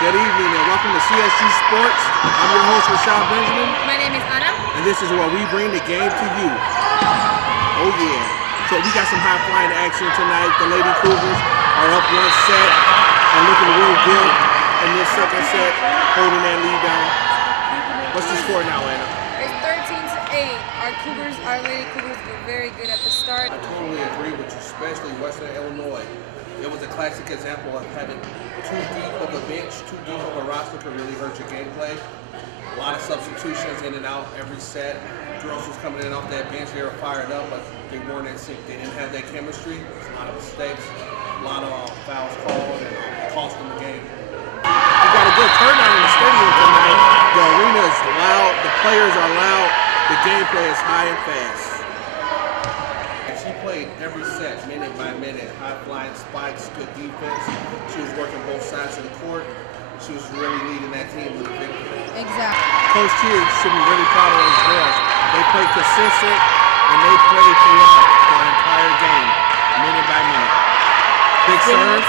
Good evening and welcome to CSU Sports. I'm your host, Rashad Benjamin. My name is Anna. And this is where we bring the game to you. Oh yeah. So we got some high-flying action tonight. The Lady Cougars are up one set and looking real good in this second set, holding that lead down. What's the score now, Anna? It's 13-8. Our Lady Cougars were very good at the start. I totally agree with you, especially Western Illinois. It was a classic example of having too deep of a bench, too deep of a roster could really hurt your gameplay. A lot of substitutions in and out every set. Girls was coming in off that bench, they were fired up, but they weren't in sync. They didn't have that chemistry. There's a lot of mistakes, a lot of fouls called, and it cost them the game. We got a good turnout in the stadium tonight. The arena is loud, the players are loud, the gameplay is high and fast. She played every set, minute by minute, high-flying spikes, good defense. She was working both sides of the court. She was really leading that team to the victory. Exactly. Coach T should be really proud of those girls. They played consistent, and they played throughout the entire game, minute by minute. Big serve.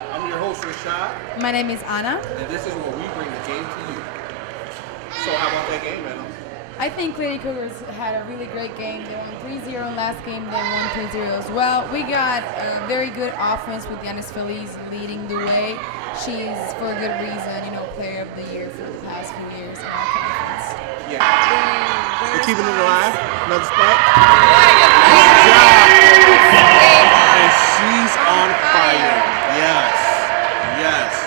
I'm your host, Rashad. My name is Anna. And this is where we bring the game to you. So how about that game, Anna? I think Lady Cougars had a really great game. They won 3-0 last game. They won 3-0 as well. We got a very good offense with Yanis Feliz leading the way. She's, for a good reason, player of the year for the past few years in our conference. Yeah. We're keeping it alive. Another spot. Good job. And she's on fire. Yes. Yes.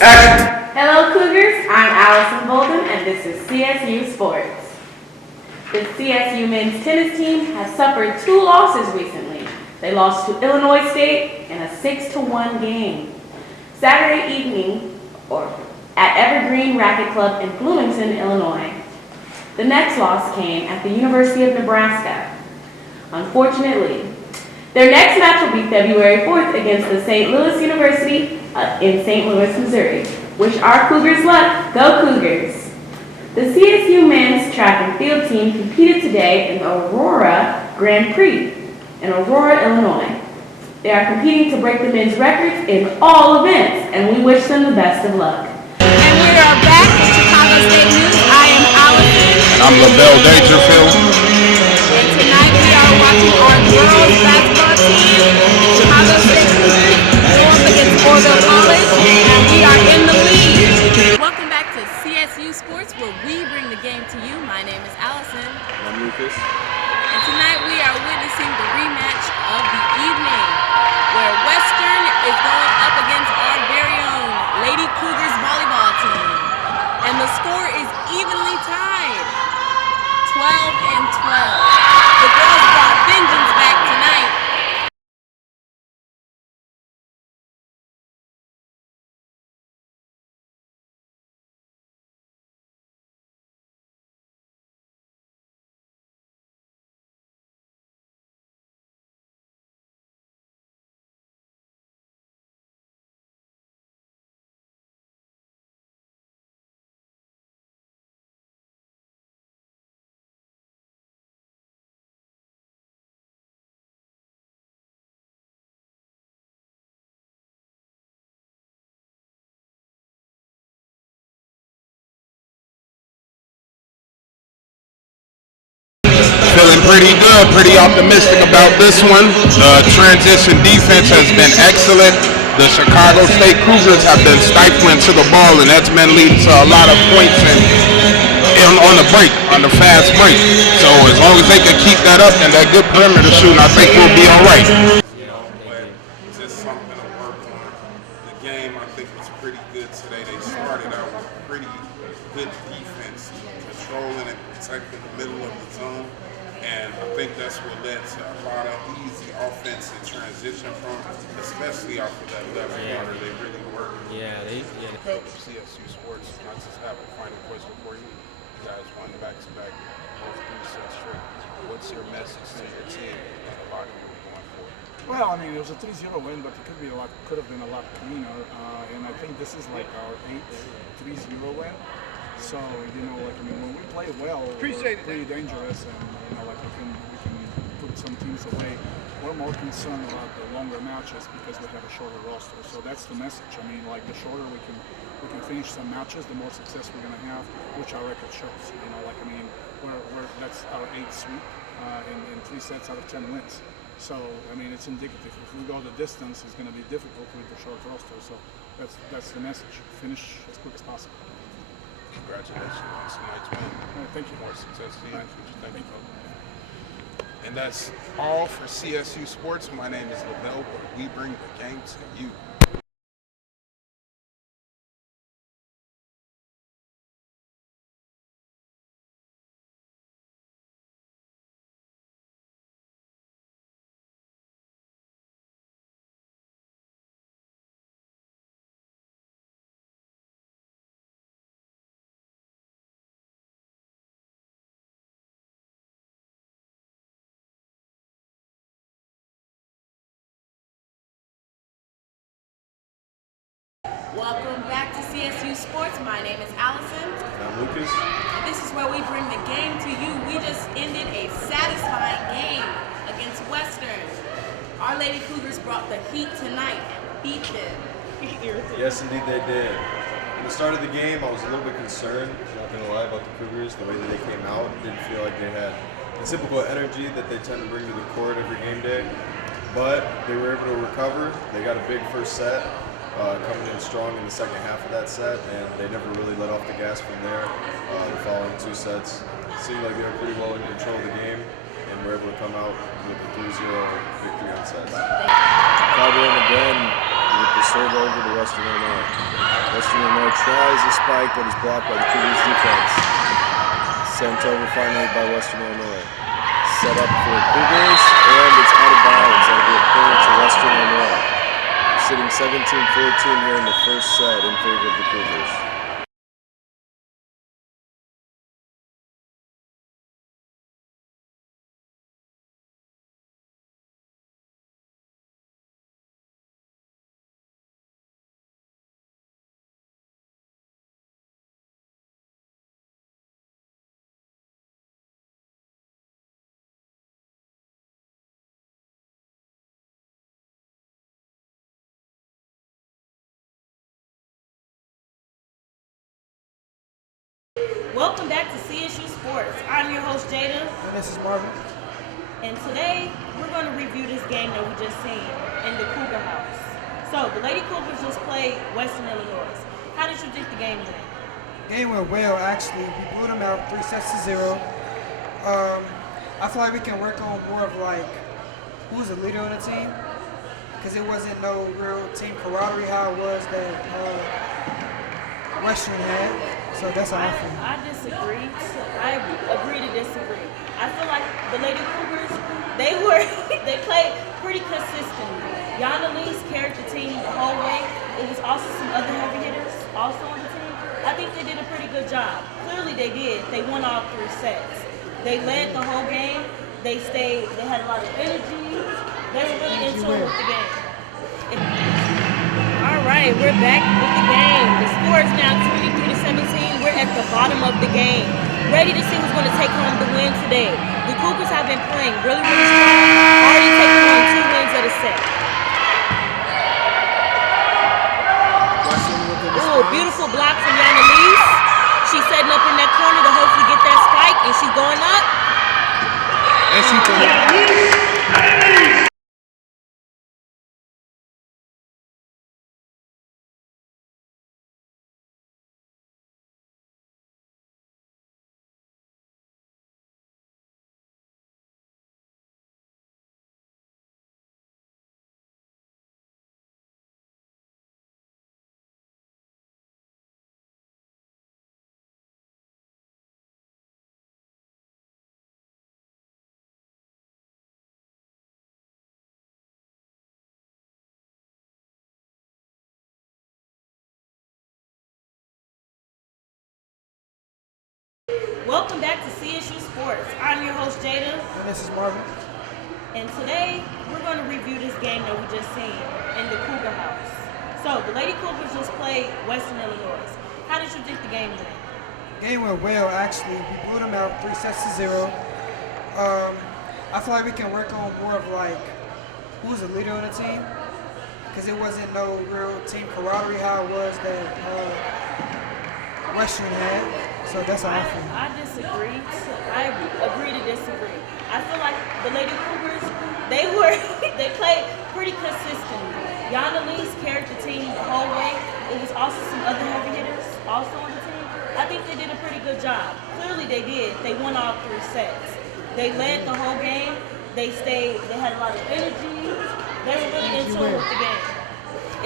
Action! Hello Cougars, I'm Allison Bolden and this is CSU Sports. The CSU men's tennis team has suffered 2 losses recently. They lost to Illinois State in a 6-1 game. Saturday evening at Evergreen Racket Club in Bloomington, Illinois. The next loss came at the University of Nebraska. Unfortunately, their next match will be February 4th against the St. Louis University in St. Louis, Missouri. Wish our Cougars luck. Go Cougars! The CSU men's track and field team competed today in the Aurora Grand Prix in Aurora, Illinois. They are competing to break the men's records in all events, and we wish them the best of luck. And we are back with Chicago State News. I am Allison. And I'm LaBelle Dangerfield. And tonight we are watching our girls basketball team, Chicago State Cougars, go up against Orville College, and we are in the lead. Welcome back to CSU Sports, where we bring the game to you. My name is Allison. I'm Lucas. And tonight we are witnessing the rematch of the evening, where Western is going up against our very own Lady Cougars volleyball team. And the score is evenly tied, 12-12. The girls brought vengeance back tonight. Feeling pretty good, pretty optimistic about this one. The transition defense has been excellent. The Chicago State Cougars have been stifling to the ball, and that's been leading to a lot of points on the break, on the fast break. So as long as they can keep that up and that good perimeter shooting, I think we'll be all right. But just something to work on. The game, I think, was pretty good today. They started out with pretty good defense, controlling and protecting the middle of the zone. And I think that's what led to a lot of easy offensive transition from, especially off of that left corner. They really worked. CSU Sports, I just have a final question for you. You guys won back-to-back, both 3 sets straight. What's your message to your team and the locker room going forward? Well, I mean, it was a 3-0 win, but it could have been a lot cleaner. And I think this is like our 8th 3-0 win. So, you know, like, I mean, when we play well, we're pretty dangerous, and, you know, like, we can put some teams away. We're more concerned about the longer matches because we have a shorter roster. So that's the message. I mean, like, the shorter we can finish some matches, the more success we're going to have, which our record shows. You know, like, I mean, that's our 8th sweep in 3 sets out of 10 wins. So, I mean, it's indicative. If we go the distance, it's going to be difficult with the short roster. So that's the message. Finish as quick as possible. Congratulations on tonight's win. Thank you. More success to you in the future. Thank you. And that's all for CSU Sports. My name is Lavelle, where we bring the game to you. Welcome back to CSU Sports. My name is Allison. I'm Lucas. This is where we bring the game to you. We just ended a satisfying game against Western. Our Lady Cougars brought the heat tonight and beat them. Yes, indeed they did. At the start of the game, I was a little bit concerned, not going to lie, about the Cougars, the way that they came out. Didn't feel like they had the typical energy that they tend to bring to the court every game day. But they were able to recover. They got a big first set. Coming in strong in the second half of that set, and they never really let off the gas from there. The following 2 sets seemed like they were pretty well in control of the game, and were able to come out with a 3-0 victory on sets. Caldwell again with the serve over to Western Illinois. Western Illinois tries the spike, but is blocked by the Cougars defense. Sent over finally by Western Illinois. Set up for Cougars, and it's out of bounds. That'll be a point to Western Illinois. Sitting 17-14 here in the first set in favor of the Cougars. Welcome back to CSU Sports. I'm your host, Jada. And this is Marvin. And today, we're going to review this game that we just seen in the Cougar House. So, the Lady Cougars just played Western Illinois. How did you think the game went? The game went well, actually. We blew them out 3 sets to 0. I feel like we can work on more of like who's the leader of the team, because it wasn't no real team camaraderie how it was that Western had. So that's how I feel. I disagree. I agree to disagree. I feel like the Lady Cougars, they played pretty consistently. Yana Lee's carried the team the whole way. It was also some other heavy hitters also on the team. I think they did a pretty good job. Clearly they did. They won all 3 sets. They led the whole game. They had a lot of energy. They were really in tune with the game. All right, we're back with the game. The score is now 23-17. We're at the bottom of the game. Ready to see who's going to take home the win today. The Cougars have been playing really, really strong. Already taking on 2 wins at a set. Ooh, beautiful block from Yana Lees. She's setting up in that corner to hopefully get that spike, and she's going up. Welcome back to CSU Sports. I'm your host Jada, And this is Marvin. and today we're going to review this game that we just seen in the Cougar House. So the Lady Cougars just played Western Illinois. How did you think the game went? The game went well, actually. We blew them out 3 sets to 0. I feel like we can work on more of like who's the leader on the team, because it wasn't no real team camaraderie how it was that Western had. So that's how I feel. I disagree. I agree to disagree. I feel like the Lady Cougars, they played pretty consistently. Yana Lee's carried the team the whole way. It was also some other heavy hitters also on the team. I think they did a pretty good job. Clearly they did. They won all 3 sets. They led the whole game. They had a lot of energy. They were really in tune with the game.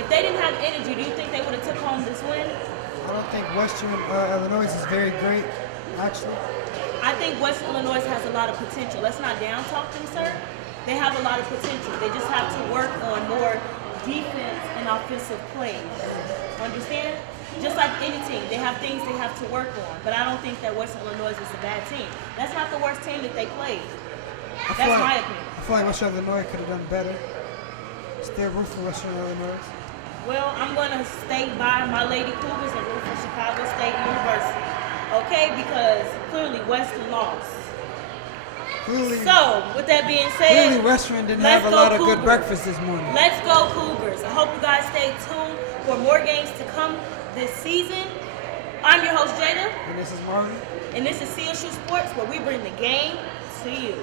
If they didn't have energy, do you think they would have took home this win? I don't think Western Illinois is very great, actually. I think Western Illinois has a lot of potential. Let's not down talk them, sir. They have a lot of potential. They just have to work on more defense and offensive plays. Understand? Just like any team, they have things they have to work on. But I don't think that Western Illinois is a bad team. That's not the worst team that they played. That's my opinion. I feel like Western Illinois could have done better. Still root for Western Illinois. Well, I'm going to stay by my Lady Cougars and root for Chicago State University. Okay? Because clearly Western lost. Clearly, So, with that being clearly said, Western didn't let's have a go lot of good Cougars. breakfast this morning. Let's go Cougars. I hope you guys stay tuned for more games to come this season. I'm your host Jada, And this is Marvin. and this is CSU Sports, where we bring the game to you.